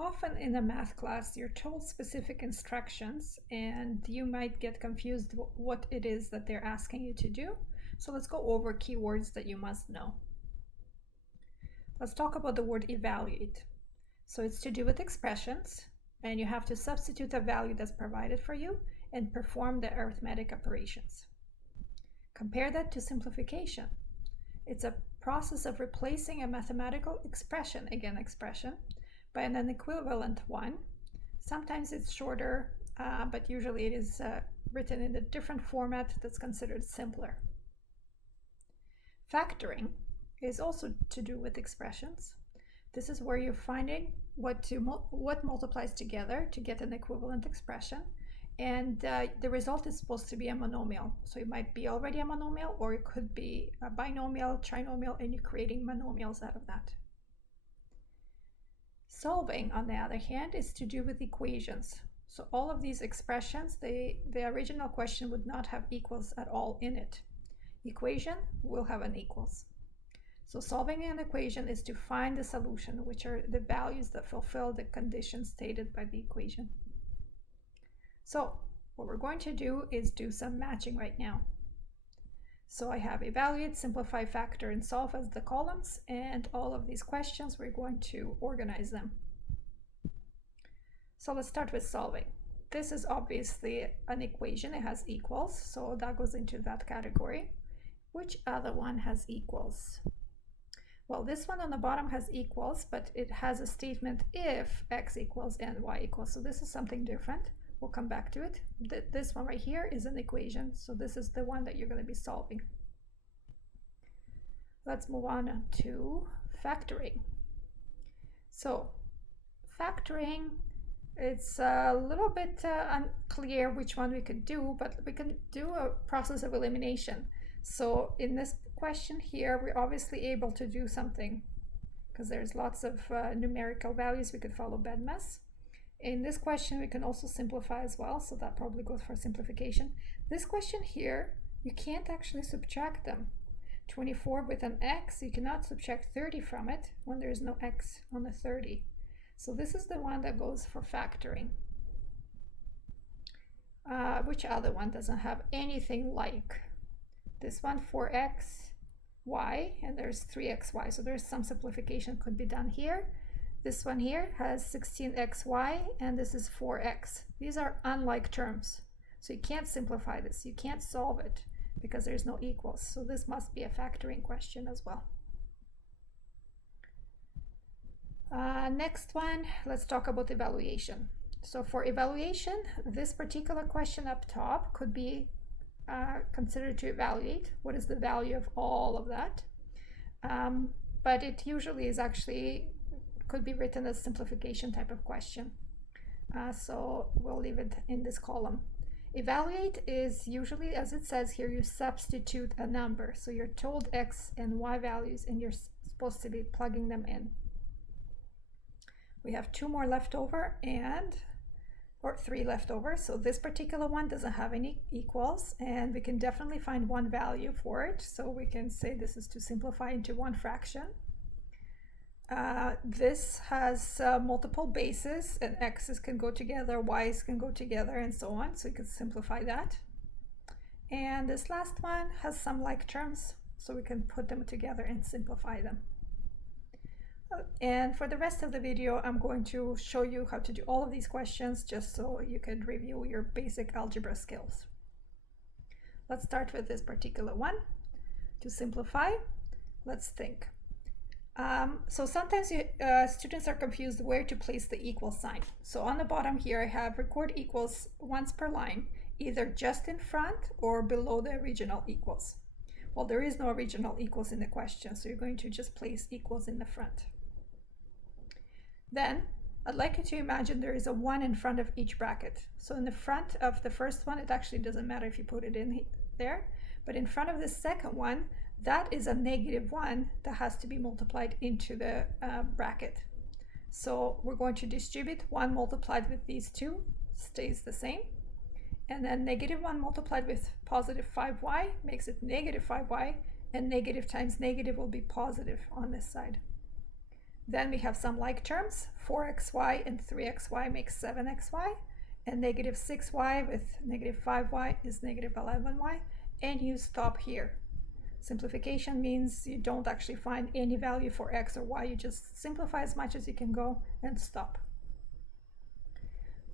Often in a math class, you're told specific instructions and you might get confused what it is that they're asking you to do. So let's go over keywords that you must know. Let's talk about the word evaluate. So it's to do with expressions, and you have to substitute a value that's provided for you and perform the arithmetic operations. Compare that to simplification. It's a process of replacing a mathematical expression, again expression, by an equivalent one. Sometimes it's shorter, but usually it is written in a different format that's considered simpler. Factoring is also to do with expressions. This is where you're finding what multiplies together to get an equivalent expression, and the result is supposed to be a monomial. So it might be already a monomial, or it could be a binomial, trinomial, and you're creating monomials out of that. Solving, on the other hand, is to do with equations. So all of these expressions, the original question would not have equals at all in it. Equation will have an equals. So solving an equation is to find the solution, which are the values that fulfill the conditions stated by the equation. So what we're going to do is do some matching right now. So I have evaluate, simplify, factor, and solve as the columns, and all of these questions, we're going to organize them. So let's start with solving. This is obviously an equation, it has equals, so that goes into that category. Which other one has equals? Well, this one on the bottom has equals, but it has a statement if x equals and y equals, so this is something different. We'll come back to it. This one right here is an equation, so this is the one that you're going to be solving. Let's move on to factoring. So factoring, it's a little bit unclear which one we could do, but we can do a process of elimination. So in this question here, we're obviously able to do something because there's lots of numerical values. We could follow BEDMAS. In this question, we can also simplify as well, so that probably goes for simplification. This question here, you can't actually subtract them. 24 with an x, you cannot subtract 30 from it when there's no x on the 30. So this is the one that goes for factoring. Which other one doesn't have anything like? This one, 4x, y, and there's 3xy, so there's some simplification could be done here. This one here has 16xy, and this is 4x. These are unlike terms, so you can't simplify this. You can't solve it because there's no equals. So this must be a factoring question as well. Next one, let's talk about evaluation. So for evaluation, this particular question up top could be considered to evaluate what is the value of all of that. But it usually is actually could be written as simplification type of question. So we'll leave it in this column. Evaluate is usually, as it says here, you substitute a number. So you're told x and y values and you're supposed to be plugging them in. We have 2 more left over or 3 left over. So this particular one doesn't have any equals, and we can definitely find one value for it. So we can say this is to simplify into one fraction. This has multiple bases, and x's can go together, y's can go together, and so on. So you can simplify that. And this last one has some like terms, so we can put them together and simplify them. And for the rest of the video, I'm going to show you how to do all of these questions just so you can review your basic algebra skills. Let's start with this particular one. To simplify, let's think. So sometimes students are confused where to place the equal sign. So on the bottom here, I have record equals once per line, either just in front or below the original equals. Well, there is no original equals in the question, so you're going to just place equals in the front. Then I'd like you to imagine there is a 1 in front of each bracket. So in the front of the first one, it actually doesn't matter if you put it in there, but in front of the second one, that is a -1 that has to be multiplied into the bracket. So we're going to distribute 1 multiplied with these two, stays the same. And then -1 multiplied with positive 5y makes it -5y, and negative times negative will be positive on this side. Then we have some like terms. 4xy and 3xy makes 7xy, and negative 6y with negative 5y is negative 11y, and you stop here. Simplification means you don't actually find any value for x or y, you just simplify as much as you can go and stop.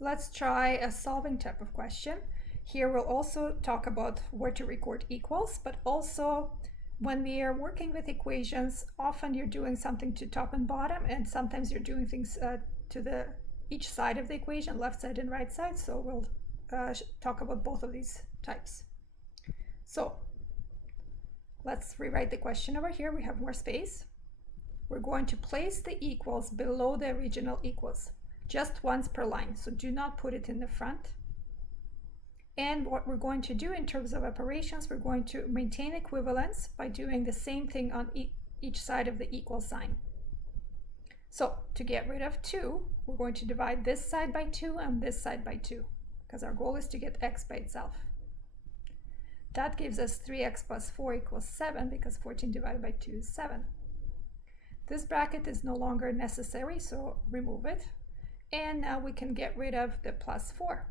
Let's try a solving type of question. Here we'll also talk about where to record equals, but also when we are working with equations, often you're doing something to top and bottom, and sometimes you're doing things to each side of the equation, left side and right side. So we'll talk about both of these types. So let's rewrite the question over here. We have more space. We're going to place the equals below the original equals, just once per line. So do not put it in the front. And what we're going to do in terms of operations, we're going to maintain equivalence by doing the same thing on each side of the equal sign. So to get rid of 2, we're going to divide this side by 2 and this side by 2, because our goal is to get x by itself. That gives us 3x plus 4 equals 7, because 14 divided by 2 is 7. This bracket is no longer necessary, so remove it. And now we can get rid of the plus 4.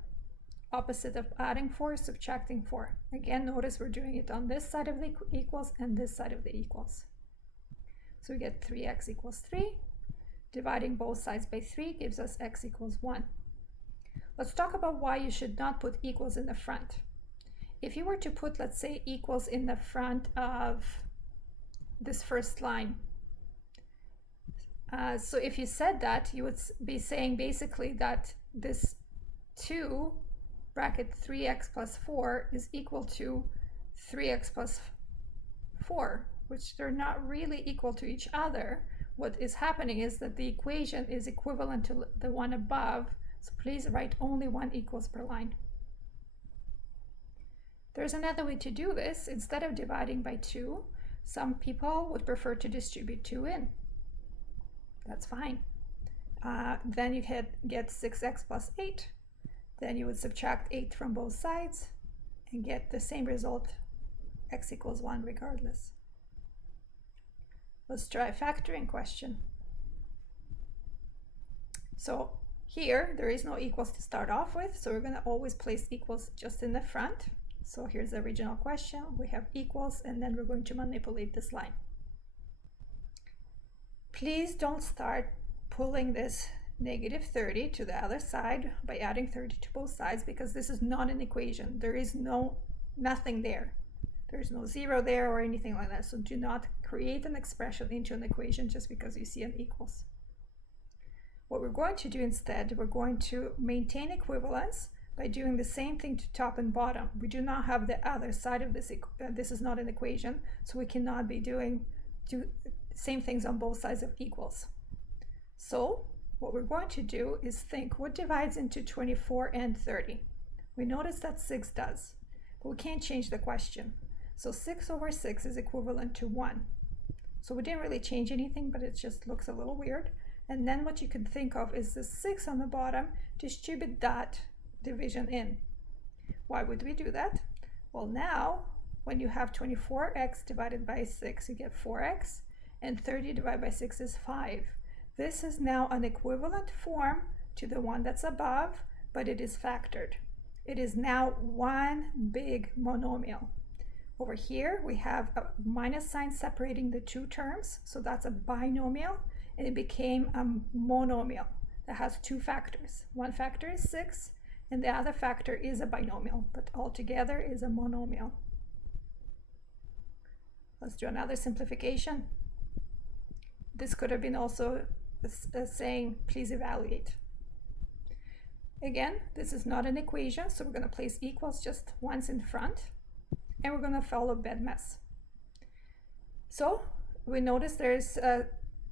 Opposite of adding 4 is subtracting 4. Again, notice we're doing it on this side of the equals and this side of the equals. So we get 3x equals 3. Dividing both sides by 3 gives us x equals 1. Let's talk about why you should not put equals in the front. If you were to put, let's say, equals in the front of this first line, so if you said that, you would be saying basically that this 2 bracket 3x plus 4 is equal to 3x plus 4, which they're not really equal to each other. What is happening is that the equation is equivalent to the one above, so please write only one equals per line. There's another way to do this. Instead of dividing by 2, some people would prefer to distribute 2 in. That's fine. Then you get 6x plus 8. Then you would subtract 8 from both sides and get the same result, x equals 1 regardless. Let's try a factoring question. So here there is no equals to start off with, so we're going to always place equals just in the front. So here's the original question. We have equals, and then we're going to manipulate this line. Please don't start pulling this negative 30 to the other side by adding 30 to both sides, because this is not an equation. There is nothing there. There's no 0 there or anything like that. So do not create an expression into an equation just because you see an equals. What we're going to do instead, we're going to maintain equivalence by doing the same thing to top and bottom. We do not have the other side of this. This is not an equation, so we cannot be doing same things on both sides of equals. So what we're going to do is think what divides into 24 and 30. We notice that 6 does, but we can't change the question. So 6 over 6 is equivalent to 1. So we didn't really change anything, but it just looks a little weird. And then what you can think of is the 6 on the bottom, distribute that division in. Why would we do that? Well, now when you have 24x divided by 6, you get 4x, and 30 divided by 6 is 5. This is now an equivalent form to the one that's above, but it is factored. It is now one big monomial. Over here we have a minus sign separating the two terms, so that's a binomial, and it became a monomial that has two factors. One factor is 6, and the other factor is a binomial, but altogether is a monomial. Let's do another simplification. This could have been also saying, please evaluate. Again, this is not an equation, so we're going to place equals just once in front, and we're going to follow BEDMAS. So we notice there's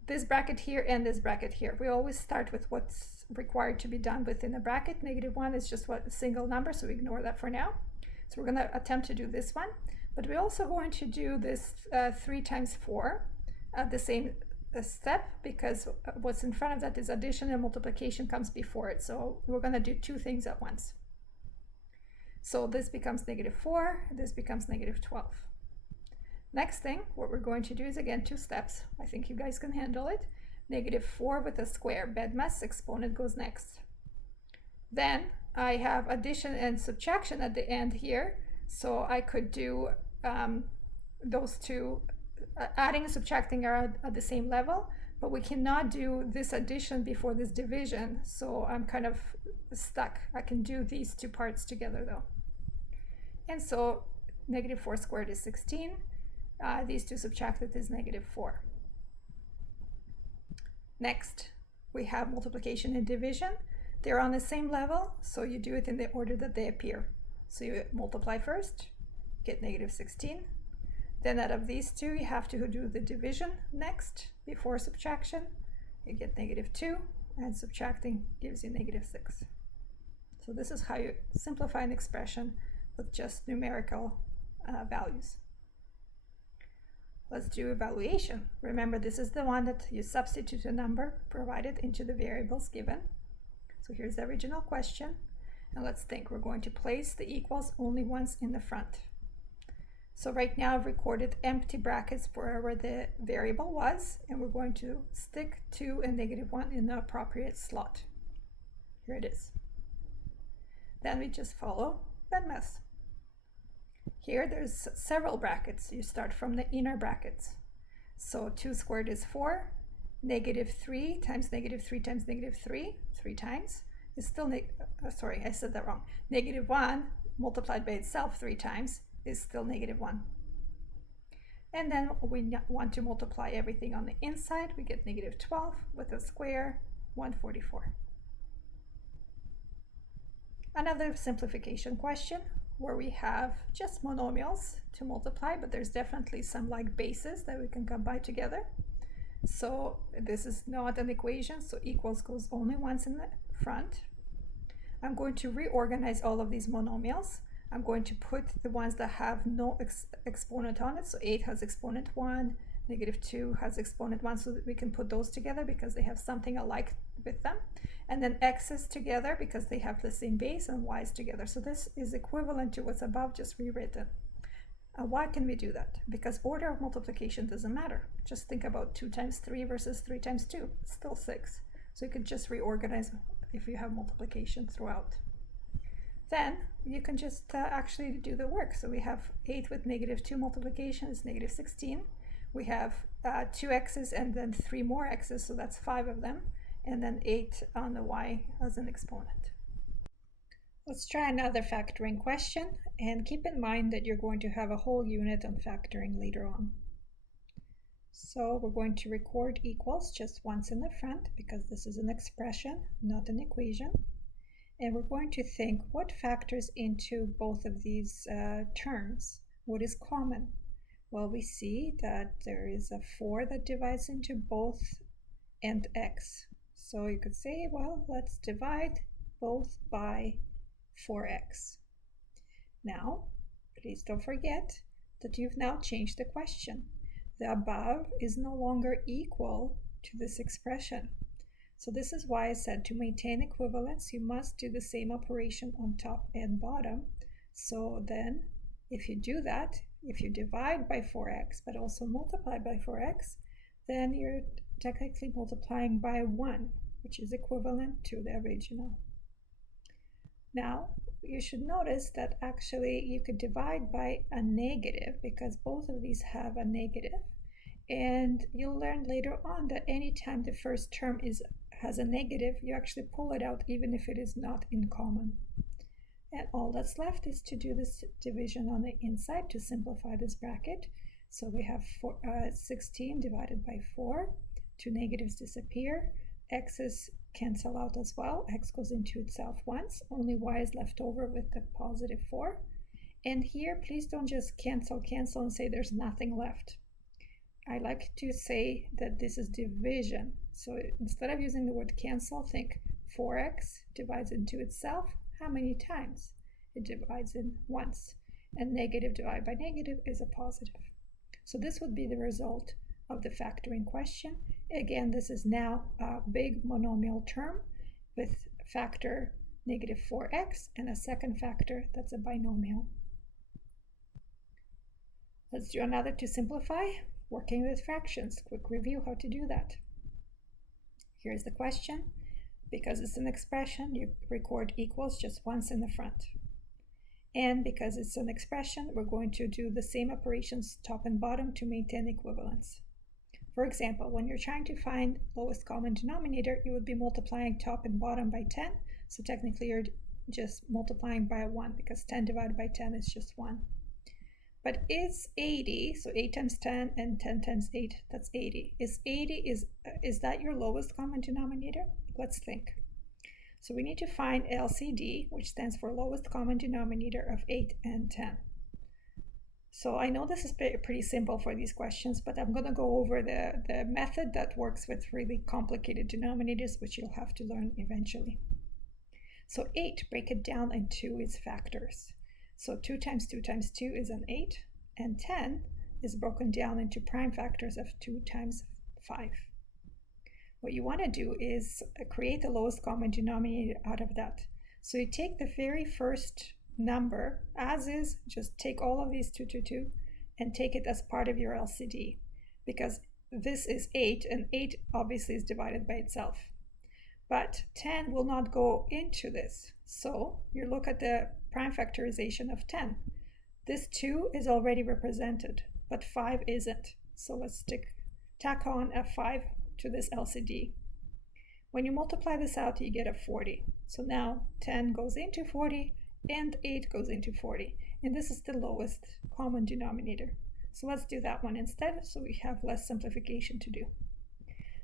this bracket here and this bracket here. We always start with what's required to be done within a bracket. -1 is just a single number, so we ignore that for now. So we're going to attempt to do this one, but we're also going to do this 3 times 4 at the same step, because what's in front of that is addition, and multiplication comes before it. So we're going to do 2 things at once. So this becomes -4, this becomes -12. Next thing, what we're going to do is again 2 steps. I think you guys can handle it. -4 with a square. BEDMAS, exponent goes next. Then I have addition and subtraction at the end here, so I could do those two. Adding and subtracting are at the same level, but we cannot do this addition before this division, so I'm kind of stuck. I can do these two parts together though. And so -4 squared is 16. These two subtracted is -4. Next, we have multiplication and division. They're on the same level, so you do it in the order that they appear. So you multiply first, get -16. Then out of these two, you have to do the division next before subtraction. You get -2, and subtracting gives you -6. So this is how you simplify an expression with just numerical values. Let's do evaluation. Remember, this is the one that you substitute a number provided into the variables given. So here's the original question. And let's think, we're going to place the equals only once in the front. So right now I've recorded empty brackets wherever the variable was, and we're going to stick 2 and -1 in the appropriate slot. Here it is. Then we just follow BEDMAS. Here there's several brackets. You start from the inner brackets. So 2 squared is 4, -3 times -3 times -3, 3 times, is still, sorry, I said that wrong. -1 multiplied by itself 3 times is still -1. And then we want to multiply everything on the inside. We get -12 with a square, 144. Another simplification question where we have just monomials to multiply, but there's definitely some like bases that we can combine together. So this is not an equation, so equals goes only once in the front. I'm going to reorganize all of these monomials. I'm going to put the ones that have no exponent on it. So 8 has exponent 1, -2 has exponent 1, so that we can put those together because they have something alike with them. And then x's together because they have the same base, and y's together. So this is equivalent to what's above, just rewritten. Why can we do that? Because order of multiplication doesn't matter. Just think about 2 times 3 versus 3 times 2. It's still 6. So you can just reorganize if you have multiplication throughout. Then you can just actually do the work. So we have 8 with -2 multiplication is -16. We have 2 x's and then 3 more x's, so that's 5 of them. And then 8 on the y as an exponent. Let's try another factoring question, and keep in mind that you're going to have a whole unit on factoring later on. So we're going to record equals just once in the front because this is an expression, not an equation. And we're going to think what factors into both of these terms. What is common? Well, we see that there is a 4 that divides into both and x. So you could say, well, let's divide both by 4x. Now, please don't forget that you've now changed the question. The above is no longer equal to this expression. So this is why I said to maintain equivalence, you must do the same operation on top and bottom. So then, if you do that, if you divide by 4x, but also multiply by 4x, then you're technically multiplying by 1, which is equivalent to the original. Now, you should notice that actually you could divide by a negative because both of these have a negative. And you'll learn later on that anytime the first term has a negative, you actually pull it out even if it is not in common. And all that's left is to do this division on the inside to simplify this bracket. So we have 16 divided by 4. 2 negatives disappear. X's cancel out as well. X goes into itself once. Only y is left over with the +4. And here, please don't just cancel and say there's nothing left. I like to say that this is division. So instead of using the word cancel, think 4x divides into itself. How many times? It divides in once. And negative divided by negative is a positive. So this would be the result of the factoring question. Again, this is now a big monomial term with factor -4x and a second factor that's a binomial. Let's do another to simplify, working with fractions. Quick review how to do that. Here's the question. Because it's an expression, you record equals just once in the front. And because it's an expression, we're going to do the same operations top and bottom to maintain equivalence. For example, when you're trying to find lowest common denominator, you would be multiplying top and bottom by 10. So technically you're just multiplying by 1 because 10 divided by 10 is just 1. But is 80, so 8 times 10 and 10 times 8, that's 80. Is that your lowest common denominator? Let's think. So we need to find LCD, which stands for lowest common denominator of 8 and 10. So I know this is pretty simple for these questions, but I'm going to go over the method that works with really complicated denominators, which you'll have to learn eventually. So 8, break it down into its factors. So 2 times 2 times 2 is an 8, and 10 is broken down into prime factors of 2 times 5. What you want to do is create the lowest common denominator out of that. So you take the very first number as is, just take all of these 2, 2, 2 and take it as part of your LCD, because this is 8 and 8 obviously is divided by itself, but 10 will not go into this. So you look at the prime factorization of 10. This 2 is already represented, but 5 isn't. So let's tack on a 5 to this LCD. When you multiply this out, you get a 40. So now 10 goes into 40 and 8 goes into 40, and this is the lowest common denominator. So let's do that one instead, so we have less simplification to do.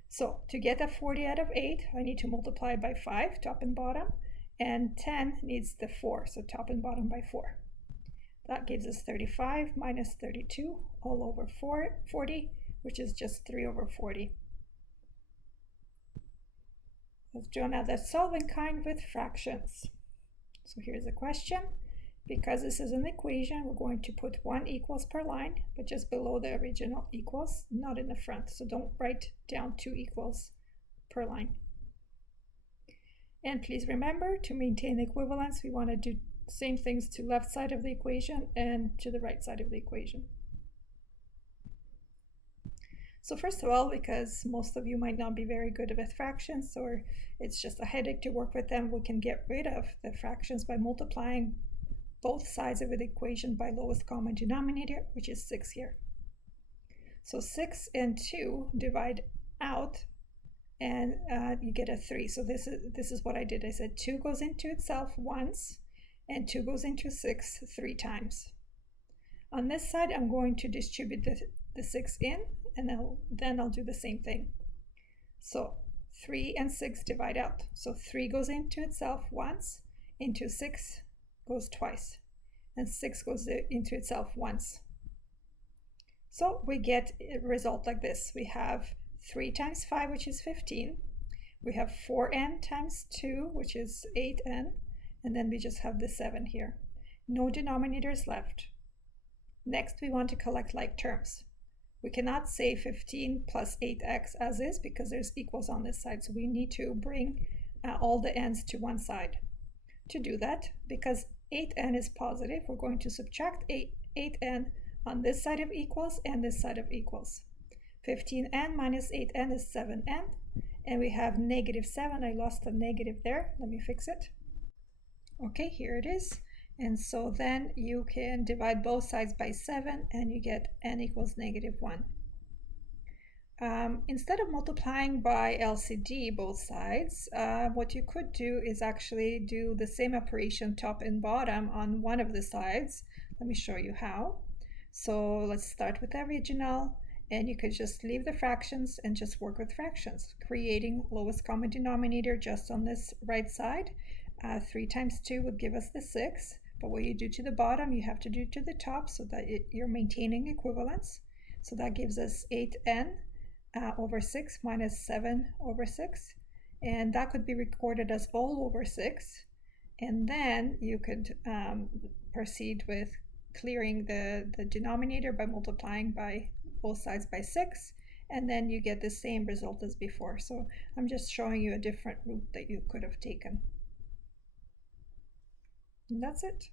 So to get a 40 out of 8, I need to multiply by 5, top and bottom, and 10 needs the 4, so top and bottom by 4. That gives us 35 minus 32 all over 40, which is just 3 over 40. Let's do another solving kind with fractions. So here's a question. Because this is an equation, we're going to put 1 equals per line, but just below the original equals, not in the front. So don't write down 2 equals per line. And please remember, to maintain equivalence, we want to do the same things to left side of the equation and to the right side of the equation. So first of all, because most of you might not be very good with fractions, or it's just a headache to work with them, we can get rid of the fractions by multiplying both sides of the equation by lowest common denominator, which is 6 here. So 6 and 2 divide out, and you get a 3. So this is what I did. I said 2 goes into itself once, and 2 goes into 6 3 times. On this side, I'm going to distribute the 6 in, and then I'll do the same thing. So 3 and 6 divide out. So 3 goes into itself once, into 6 goes twice, and 6 goes into itself once. So we get a result like this. We have 3 times 5, which is 15. We have 4n times 2, which is 8n, and then we just have the 7 here. No denominators left. Next, we want to collect like terms. We cannot say 15 plus 8x as is because there's equals on this side, so we need to bring all the n's to one side. To do that, because 8n is positive, we're going to subtract 8n on this side of equals and this side of equals. 15n minus 8n is 7n, and we have negative 7. I lost a negative there. Let me fix it. Okay, here it is. And so then you can divide both sides by 7, and you get n equals negative 1. Instead of multiplying by LCD both sides, what you could do is actually do the same operation top and bottom on one of the sides. Let me show you how. So let's start with the original, and you could just leave the fractions and just work with fractions, creating lowest common denominator just on this right side. 3 times 2 would give us the 6, but what you do to the bottom, you have to do to the top so that you're maintaining equivalence. So that gives us 8n over 6 minus 7 over 6, and that could be recorded as all over 6, and then you could proceed with clearing the denominator by multiplying by both sides by 6, and then you get the same result as before. So I'm just showing you a different route that you could have taken. And that's it.